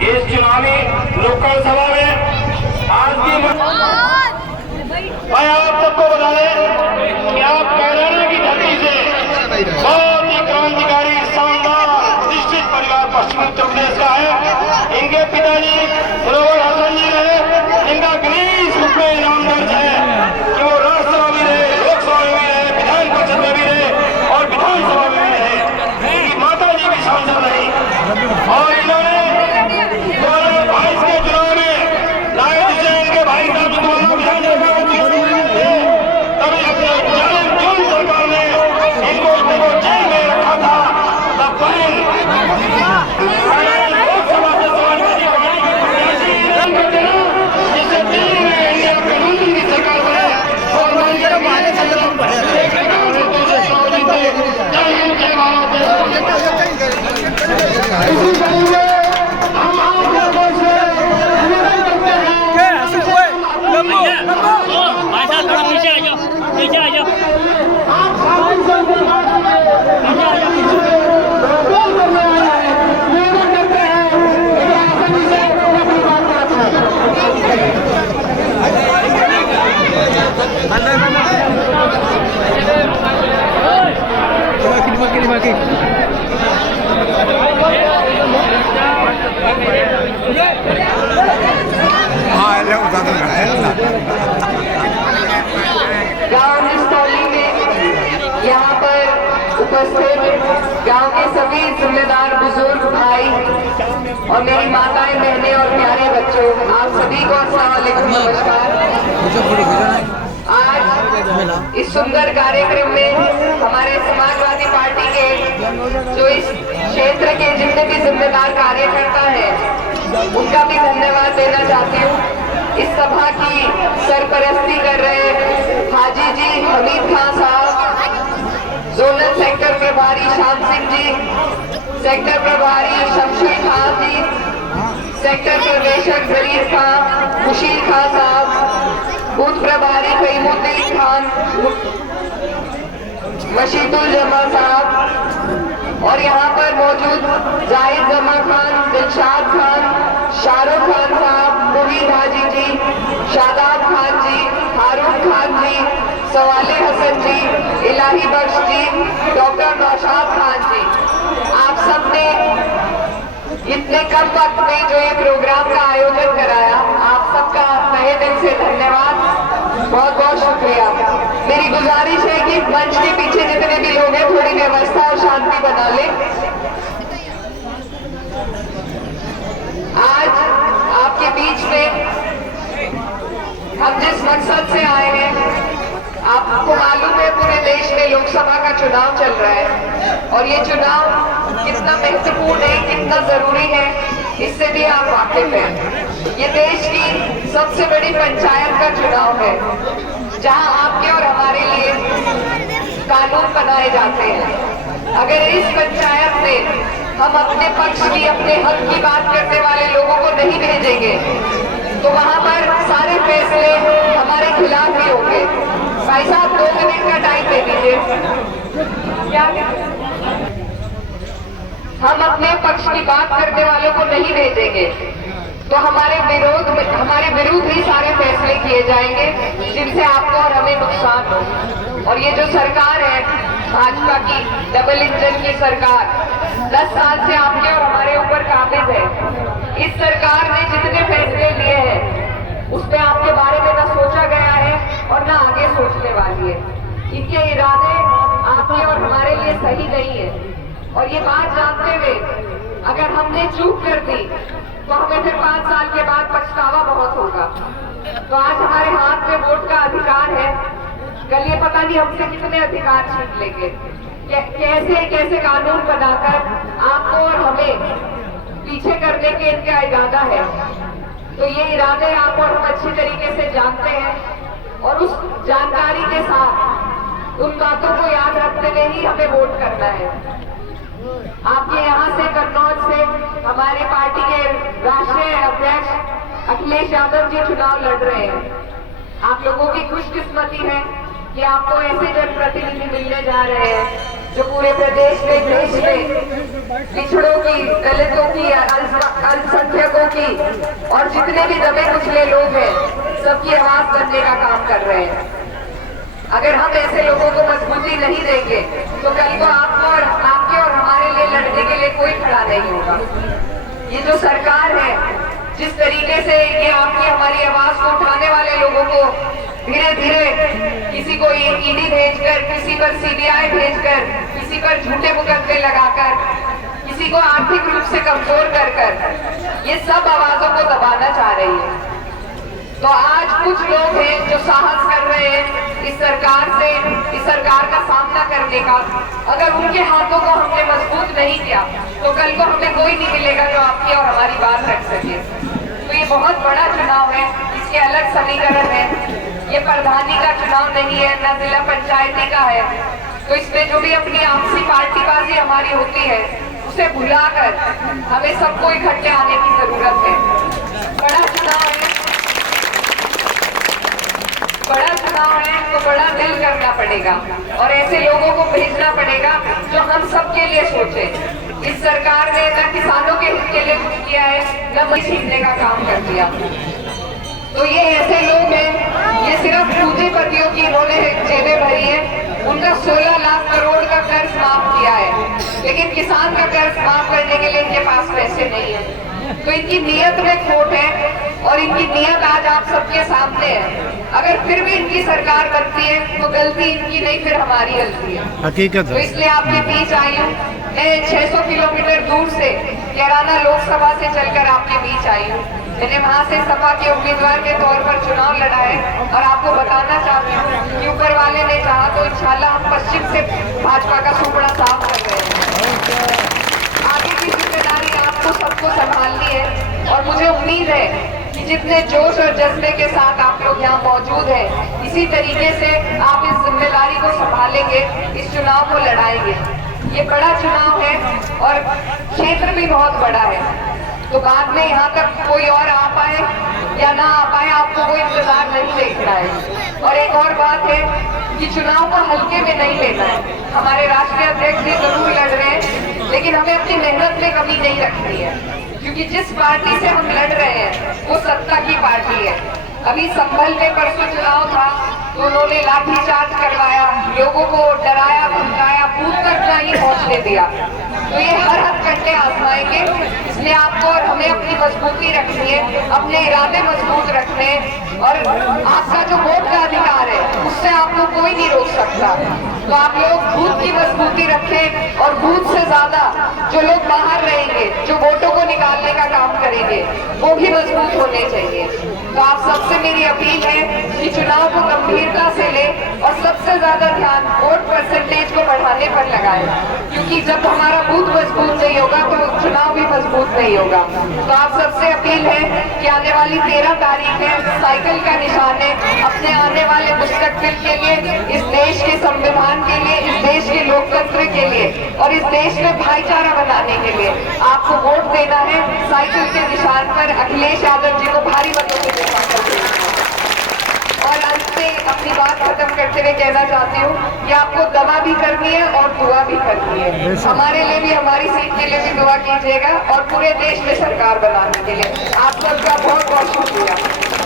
इस चुनावी लोकल सभा में आज की मैं आप सबको बता दें कि आप कैराना की धरती से बहुत ही क्रांतिकारी शानदार निश्चित परिवार पश्चिमी उत्तर प्रदेश का है। इनके पिताजी सरोवर हसन जी रहे, इनका गिनीज बुक में इनाम दर्ज है कि वो राज्यसभा में रहे, लोकसभा में रहे, विधान परिषद में भी रहे और विधानसभा में भी रहे। इनकी माता जी भी सांसद रही और इन्होंने 2022 के चुनाव में नायब से इनके भाई साहब द्वारा विधानसभा में तभी जालिम जून सरकार ने इनको जेल में रखा था। तब बहन लोकसभा से समाजवादी पार्टी के प्रत्याशी जिससे दिल्ली में इंडिया कानून की सरकार बने और गाँव निस्तौली में यहाँ पर उपस्थित गांव के सभी जिम्मेदार बुजुर्ग भाई और मेरी माताएं, बहनें और प्यारे बच्चों, आप सभी को अस्सलाम वालेकुम, नमस्कार। आज इस सुंदर कार्यक्रम में हमारे समाजवादी पार्टी के जो इस क्षेत्र के जितने भी जिम्मेदार कार्यकर्ता हैं उनका भी धन्यवाद देना चाहती हूँ। इस सभा की सरपरस्ती कर रहे हाजी जी हमीद खान साहब, जोनल सेक्टर प्रभारी श्याम सिंह जी, सेक्टर प्रभारी शमशेर खान जी, सेक्टर प्रवेशक जरीर खान, मुशीर खान साहब, बूथ प्रभारी कईमुद्दीन खान, मशीदुल जमा साहब और यहाँ पर मौजूद जाहिद जमा खान, दिलशाद खान, शाहरुख खान साहब, मुहीद हाजी जी, शादाब खान जी, हारून खान जी, सवाले हसन जी, इलाही बख्श जी, डॉक्टर नौशाद खान जी, आप सबने इतने कम वक्त में जो ये प्रोग्राम का आयोजन कराया, आप सबका तहे दिल से धन्यवाद, बहुत बहुत शुक्रिया। मेरी गुजारिश है कि मंच के पीछे जितने भी लोग हैं थोड़ी व्यवस्था और शांति बना ले। आज आपके बीच में हम जिस मकसद से आए हैं, आपको मालूम है पूरे देश में लोकसभा का चुनाव चल रहा है और ये चुनाव कितना महत्वपूर्ण है, कितना जरूरी है, इससे भी आप वाकिफ हैं। ये देश की सबसे बड़ी पंचायत का चुनाव है जहां आपके और हमारे लिए कानून बनाए जाते हैं। अगर इस पंचायत में हम अपने पक्ष की, अपने हक की बात करने वाले लोगों को नहीं भेजेंगे तो वहां पर सारे फैसले हमारे खिलाफ ही होंगे। भाई साहब 2 मिनट का टाइम दे दीजिए। क्या हम अपने पक्ष की बात करने वालों को नहीं भेजेंगे तो हमारे विरुद्ध ही सारे फैसले किए जाएंगे जिनसे आपको और हमें नुकसान हो। और ये जो सरकार है भाजपा की डबल इंजन की सरकार 10 साल से आपके और हमारे ऊपर काबिज है। इस सरकार ने जितने फैसले लिए हैं उसमें आपके बारे में न सोचा गया है और न आगे सोचने वाली है। इनके इरादे आपके और हमारे लिए सही नहीं है और ये बात जानते हुए अगर हमने चूक कर दी तो हमें फिर 5 साल के बाद पछतावा बहुत होगा। तो आज हमारे हाथ में वोट का अधिकार है, कल ये पता नहीं हमसे कितने अधिकार छीन लेंगे। कैसे कैसे कानून बनाकर आपको और हमें पीछे करने के इनका इरादा है। तो ये इरादे आप और हम अच्छी तरीके से जानते हैं और उस जानकारी के साथ उन बातों को याद रखते हुए ही हमें वोट करना है। आपके यहाँ से कन्नौज से हमारे पार्टी के राष्ट्रीय अध्यक्ष अखिलेश यादव जी चुनाव लड़ रहे हैं। आप लोगों की खुशकिस्मती है कि आपको ऐसे जनप्रतिनिधि मिलने जा रहे हैं जो पूरे प्रदेश में, देश में पिछड़ों की, दलितों की, अल्पसंख्यकों की और जितने भी दबे कुचले लोग हैं सबकी आवाज बनने का काम कर रहे हैं। अगर हम ऐसे लोगों को मजबूती नहीं देंगे तो कल को आपके और हमारे लिए लड़ने के लिए कोई खड़ा नहीं होगा। ये जो सरकार है, जिस तरीके से ये आपकी हमारी आवाज को उठाने वाले लोगों को धीरे धीरे किसी को ईडी भेजकर, किसी पर सीबीआई भेजकर, किसी पर झूठे मुकदमे लगाकर, किसी को आर्थिक रूप से कमजोर कर ये सब आवाजों को दबाना चाह रही है। तो आज कुछ लोग हैं जो साहस कर रहे हैं इस सरकार का सामना करने का। अगर उनके हाथों को हमने मजबूत नहीं किया तो कल को हमें कोई नहीं मिलेगा जो आपकी और हमारी बात रख सके। तो ये बहुत बड़ा चुनाव है, इसके अलग समीकरण है। ये प्रधानी का चुनाव नहीं है, न जिला पंचायती का है। तो इसमें जो भी अपनी आपसी पार्टीबाजी हमारी होती है उसे भुलाकर हमें सबको इकट्ठे आने की जरूरत है। बड़ा चुनाव है, तो बड़ा दिल करना पड़ेगा और ऐसे लोगों को भेजना पड़ेगा जो हम सबके लिए सोचे। इस सरकार ने न किसानों के हित के लिए कुछ किया है, न मछली छीनने का काम कर दिया। तो ये ऐसे लोग हैं, ये सिर्फ पूंजीपतियों की इन्होंने जेबें भरी है। उनका 16 लाख करोड़ का कर्ज माफ किया है, लेकिन किसान का कर्ज माफ करने के लिए इनके पास पैसे नहीं है। तो इनकी नीयत में खोट है और इनकी नीयत आज आप सबके सामने है। अगर फिर भी इनकी सरकार बनती है तो गलती इनकी नहीं, फिर हमारी गलती है। हकीकत तो इसलिए आपके बीच आई हूँ। मैं 600 किलोमीटर दूर से कैराना लोकसभा से चलकर आपके बीच आई हूँ। मैंने वहाँ से सपा के उम्मीदवार के तौर पर चुनाव लड़ा है और आपको बताना चाहती हूँ कि ऊपर वाले ने चाहा तो इंशाल्लाह हम पश्चिम से भाजपा का सुपड़ा साफ कर रहे हैं। आगे की जिम्मेदारी आपको सबको संभालनी है और मुझे उम्मीद है कि जितने जोश और जज्बे के साथ आप लोग यहाँ मौजूद हैं, इसी तरीके से आप इस जिम्मेदारी को संभालेंगे, इस चुनाव को लड़ाएंगे। ये बड़ा चुनाव है और क्षेत्र भी बहुत बड़ा है। तो बाद में यहाँ तक कोई और आ पाए या ना आ पाए, आपको कोई इंतजार नहीं देखना है। और एक और बात है कि चुनाव को हल्के में नहीं लेना है। हमारे राष्ट्रीय अध्यक्ष जी जरूर लड़ रहे हैं, लेकिन हमें अपनी मेहनत में कमी नहीं रखनी है, क्योंकि जिस पार्टी से हम लड़ रहे हैं वो सत्ता की पार्टी है। अभी संभल में परसों चुनाव था तो उन्होंने लाठीचार्ज करवाया, लोगों को डराया, धमकाया, बूथ तक नहीं पहुंचने दिया। तो ये हर हथकंडे आजमाएंगे। इसलिए आपको और हमें अपनी मजबूती रखनी है, अपने इरादे मजबूत रखने हैं और आपका जो वोट का अधिकार है उससे आपको कोई नहीं रोक सकता। तो आप लोग बूथ की मजबूती रखें और बूथ से ज्यादा जो लोग बाहर रहेंगे, जो वोटों को निकालने का काम करेंगे, वो भी मजबूत होने चाहिए। तो आप सबसे मेरी अपील है कि चुनाव को गंभीरता से ले और सबसे ज्यादा ध्यान वोट परसेंटेज को बढ़ाने पर लगाएं, क्योंकि जब हमारा बूथ मजबूत नहीं होगा तो चुनाव भी मजबूत नहीं होगा। तो आप सबसे अपील है कि आने वाली 13 तारीख है, साइकिल का निशान है। अपने आने वाले मुस्तकबिल के लिए, इस देश के संविधान के लिए, इस देश के लोकतंत्र के लिए और इस देश में भाईचारा बनाने के लिए आपको वोट देना है। साइकिल के निशान पर अखिलेश यादव जी को भारी मतों से और अंत में अपनी बात खत्म करते हुए कहना चाहती हूँ कि आपको दवा भी करनी है और दुआ भी करनी है। हमारे लिए भी, हमारी सीट के लिए भी दुआ कीजिएगा और पूरे देश में सरकार बनाने के लिए आप सबका बहुत बहुत शुक्रिया।